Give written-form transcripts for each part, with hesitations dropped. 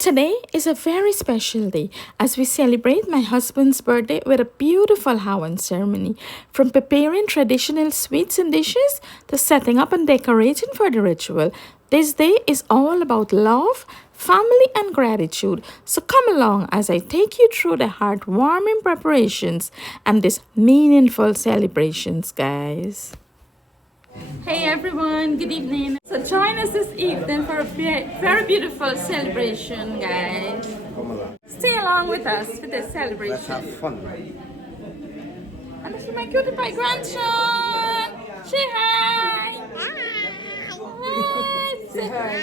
Today is a very special day as we celebrate my husband's birthday with a beautiful Havan ceremony. From preparing traditional sweets and dishes to setting up and decorating for the ritual, this day is all about love, family, and gratitude. So come along as I take you through the heartwarming preparations and these meaningful celebrations, guys. Hey everyone, good evening. So join us this evening for a very beautiful celebration, guys. Stay along with us with this celebration. Let's have fun. And this is my cutie pie grandson. Say hi. Hi. Say hi.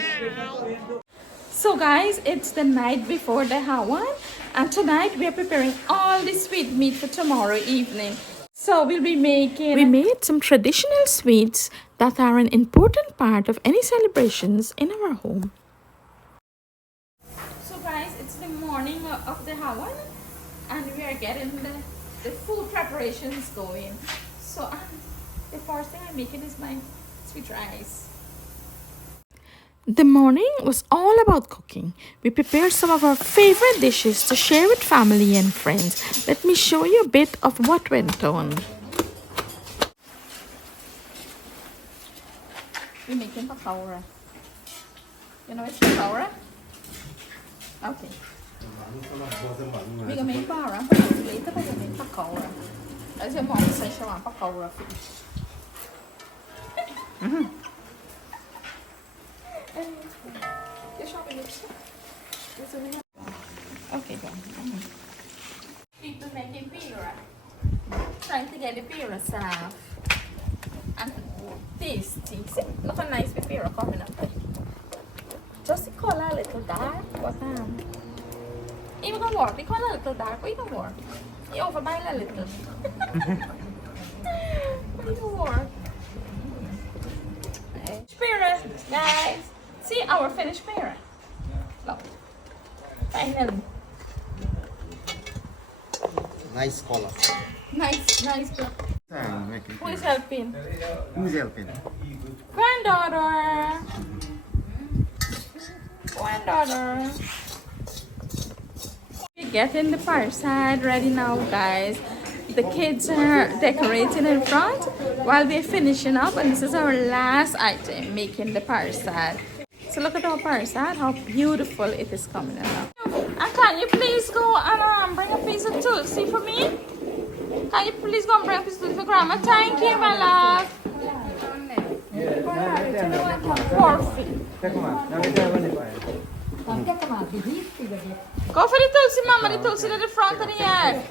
So guys, it's the night before the Havan, and tonight we are preparing all the sweet meat for tomorrow evening. So we made some traditional sweets that are an important part of any celebrations in our home. So guys, it's the morning of the Havan and we are getting the food preparations going. So the first thing I'm making is my sweet rice. The morning was all about cooking. We prepared some of our favorite dishes to share with family and friends. Let me show you a bit of what went on. We're making pakora. You know what's pakora? Okay. We're gonna make pakora, but later we're gonna make pakora. As your mom says, she wants pakora fish. Okay, then. People making pira. Trying to get the pira soft and tasty. See, look how nice the pira coming up. Just the color a little dark, but even gonna work. The color a little dark, but even work. You overboil a little. But even work. Pira, guys. See our finished pira. Look. Finally. Nice color. Nice. Who is helping? Who's helping? Granddaughter. We're getting the fireside ready now, guys. The kids are decorating in front while we're finishing up, and this is our last item, making the fireside. So look at our fireside, how beautiful it is coming out. And can you please go and bring a piece of tulsi for me? Can you please go and bring a piece of tulsi for Grandma? Thank you, my love. Go for the tulsi, Mama. The tulsi at the front of the yard.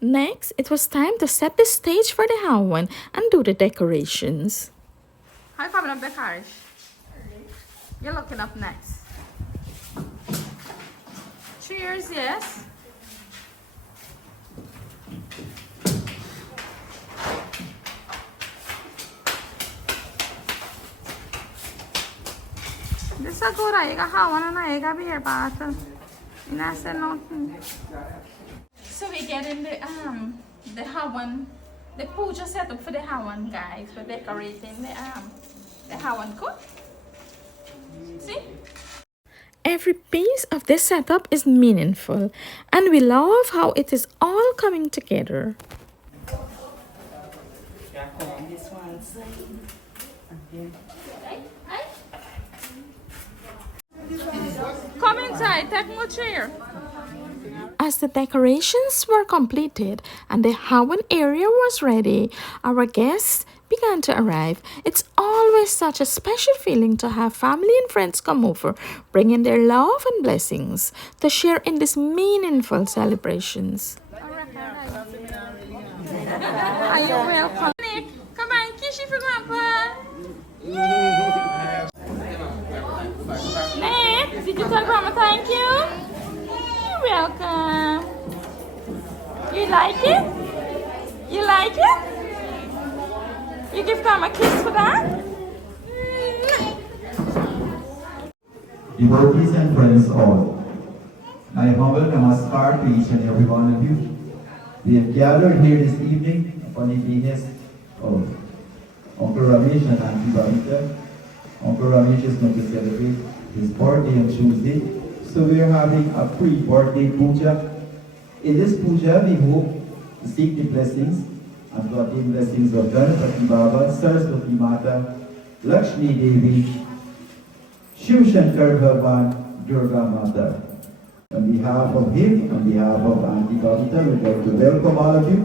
Next, it was time to set the stage for the Havan and do the decorations. How are you coming up the carriage? You're looking up next. Cheers, yes. This is a good idea. Havan and I got beer bottle. And I said nothing. So we're getting the Havan, the puja set up for the Havan, guys. We're decorating the Havan cook. See? Every piece of this setup is meaningful, and we love how it is all coming together. Come inside, take my chair. As the decorations were completed and the Havan area was ready, our guests began to arrive. It's always such a special feeling to have family and friends come over, bringing their love and blessings to share in these meaningful celebrations. Are you welcome? Nick, come on, kiss you for Grandpa. Nick, did you tell Grandma thank you? Welcome. You like it? You like it? You give Grandma a kiss for that? Devotees and friends all, my humble namaskar to each and every one of you. We have gathered here this evening upon the behest of Uncle Ramesh and Auntie Babita. Uncle Ramesh is going to celebrate his birthday on Tuesday. So we are having a pre-birthday puja. In this puja, we hope to seek the blessings and godly blessings of Ganapati Baba, Saraswati Mata, Lakshmi Devi, Shiv Shankar Havan, Durga Mata. On behalf of him, on behalf of Auntie Babita, we'd like to welcome all of you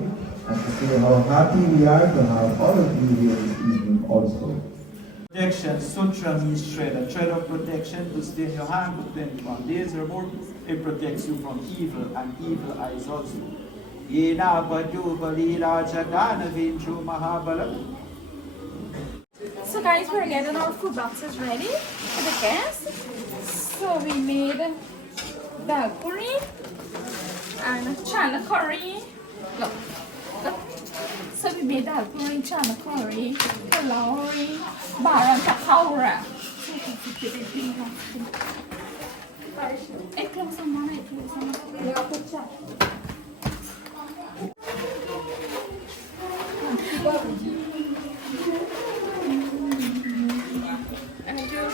and to say how happy we are to have all of you here this evening also. Protection sutra means thread. A thread of protection to stay in your hand for 21 days or more. It protects you from evil and evil eyes also. Yena badu balila chadana vinchu mahabala. So guys, we're getting our food boxes ready for the guests. So we made dal curry and chana curry. Look, look. So we made dal curry, chana curry, kalori, baran takawra. It close on one, it close on one. Andrew.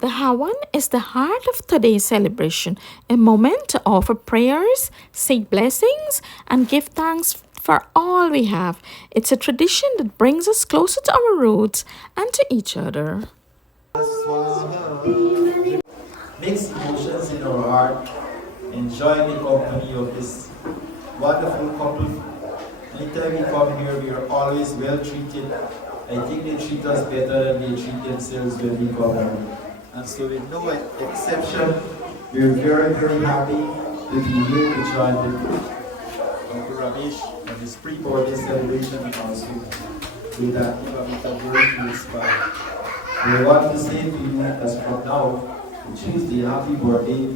The Havan is the heart of today's celebration, a moment to offer prayers, say blessings, and give thanks for all we have. It's a tradition that brings us closer to our roots and to each other. Mixed emotions in our heart, enjoying the company of this wonderful couple. Anytime we come here, we are always well treated. I think they treat us better than they treat themselves when we come here. And so with no exception, we're very, very happy to be here to join with Uncle Ramesh on his pre-birthday celebration and also with that Babita to inspire. We want to say to you as from now, Tuesday, happy birthday.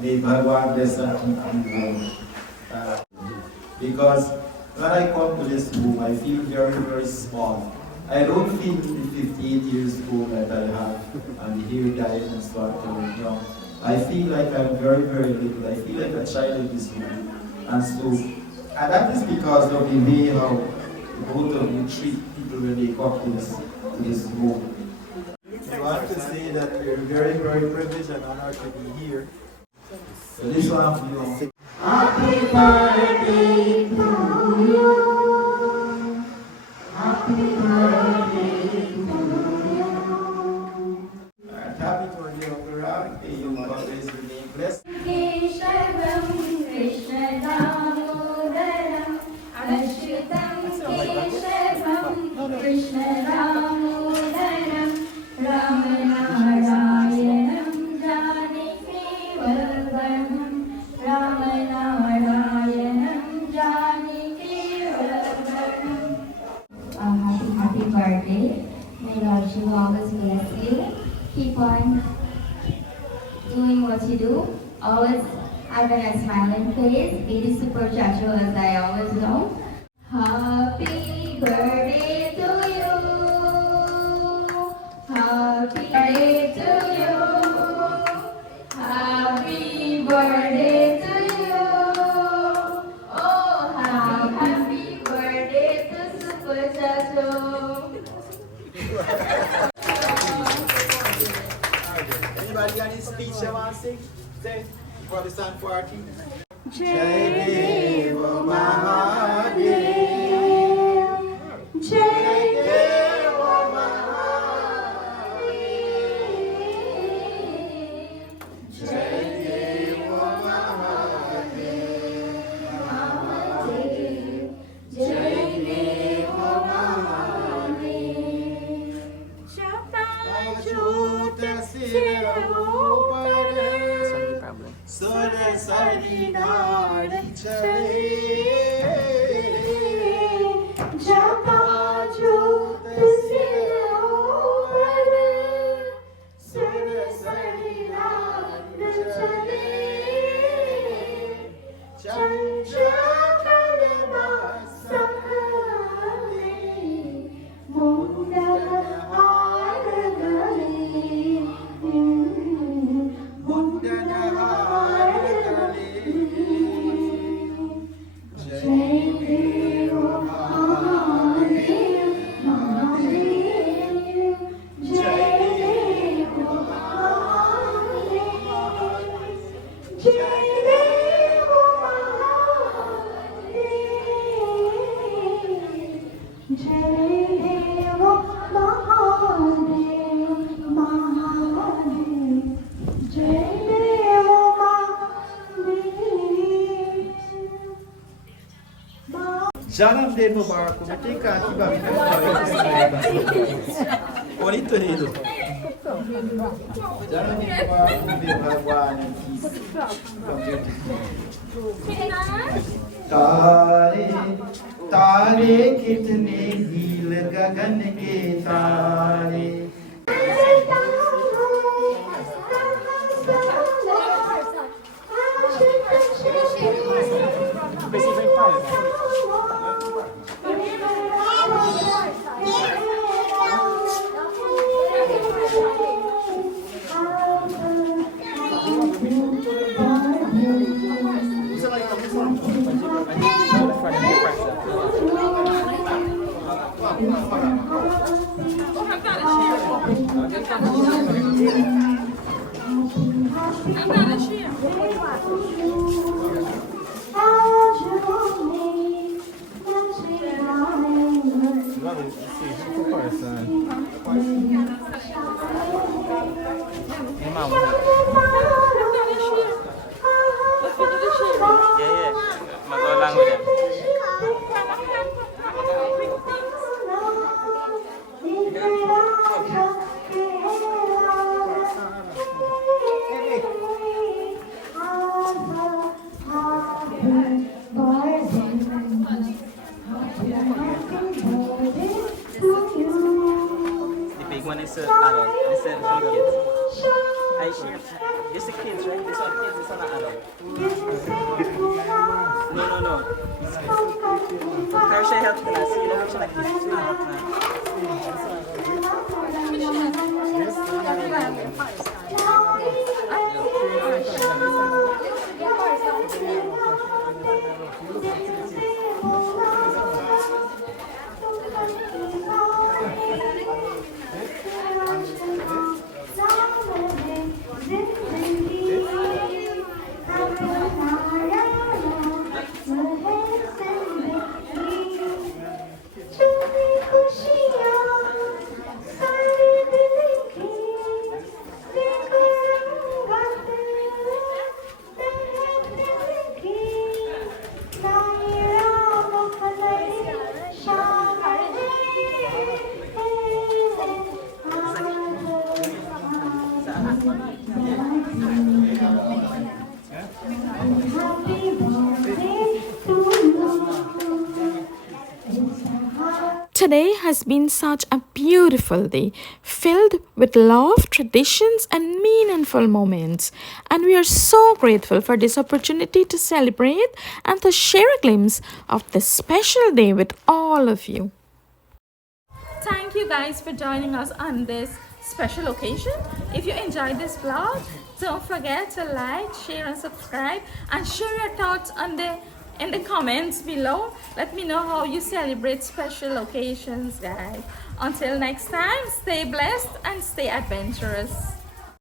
May Bhagwan bless and keep you warm. Because when I come to this room, I feel very, very small. I don't feel the 58 years old that I have and the hair dyed and start to look young. I feel like I'm very, very little. I feel like a child in this room. And that is because of the way how both of you treat people when they come to this room. I want to say that we're very, very privileged and honored to be here. So this one for you. Happy birthday to you. Happy birthday to you. Happy birthday, Uncle Ram. May you always remain blessed. Happy birthday. May Lord Shiva always bless you. Keep on doing what you do. Always having a smiling face. Be the super chacho as I always know. Happy birthday to you. Happy birthday to you. Happy birthday to you. Oh, happy birthday to super chacho. Anybody got any speech they want to sing? Say, before we stand for our team. Jai Deva Mahadev. Jai Deva Mahadev. Jai Deva Mahadev. Jai Jalam de Mubarak, Kumatika, Bonito Hido. Jalam de Mubarak, and peace. तारे तारे कितने नील गगन के तारे It's an adult. This is for kids. I share. This is kids, right? This one kids. This one adult. No. How should I help you? You know which like this. Today has been such a beautiful day, filled with love, traditions, and meaningful moments. And we are so grateful for this opportunity to celebrate and to share a glimpse of this special day with all of you. Thank you guys for joining us on this special occasion. If you enjoyed this vlog, don't forget to like, share, and subscribe, and share your thoughts in the comments below. Let me know how you celebrate special occasions, guys. Until next time, stay blessed and stay adventurous.